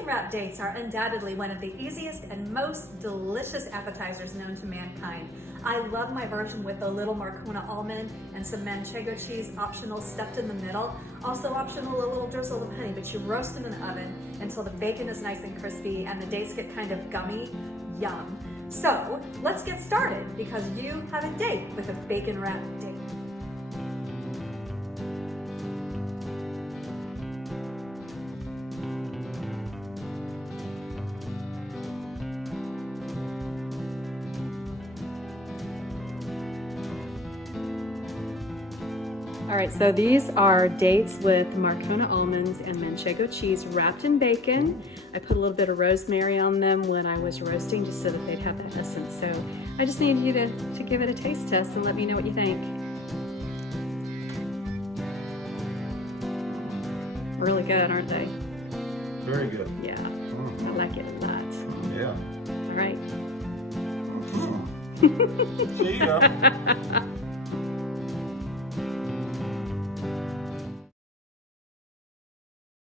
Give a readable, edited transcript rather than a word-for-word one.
Bacon wrapped dates are undoubtedly one of the easiest and most delicious appetizers known to mankind. I love my version with a little Marcona almond and some Manchego cheese, optional, stuffed in the middle. Also optional, a little drizzle of honey, but you roast them in the oven until the bacon is nice and crispy and the dates get kind of gummy. Yum. So let's get started because you have a date with a bacon wrapped date. All right, so these are dates with Marcona almonds and Manchego cheese wrapped in bacon. I put a little bit of rosemary on them when I was roasting just so that they'd have that essence. So I just need you to give it a taste test and let me know what you think. Really good, aren't they? Very good. Yeah, I like it a lot. Yeah. All right. See ya.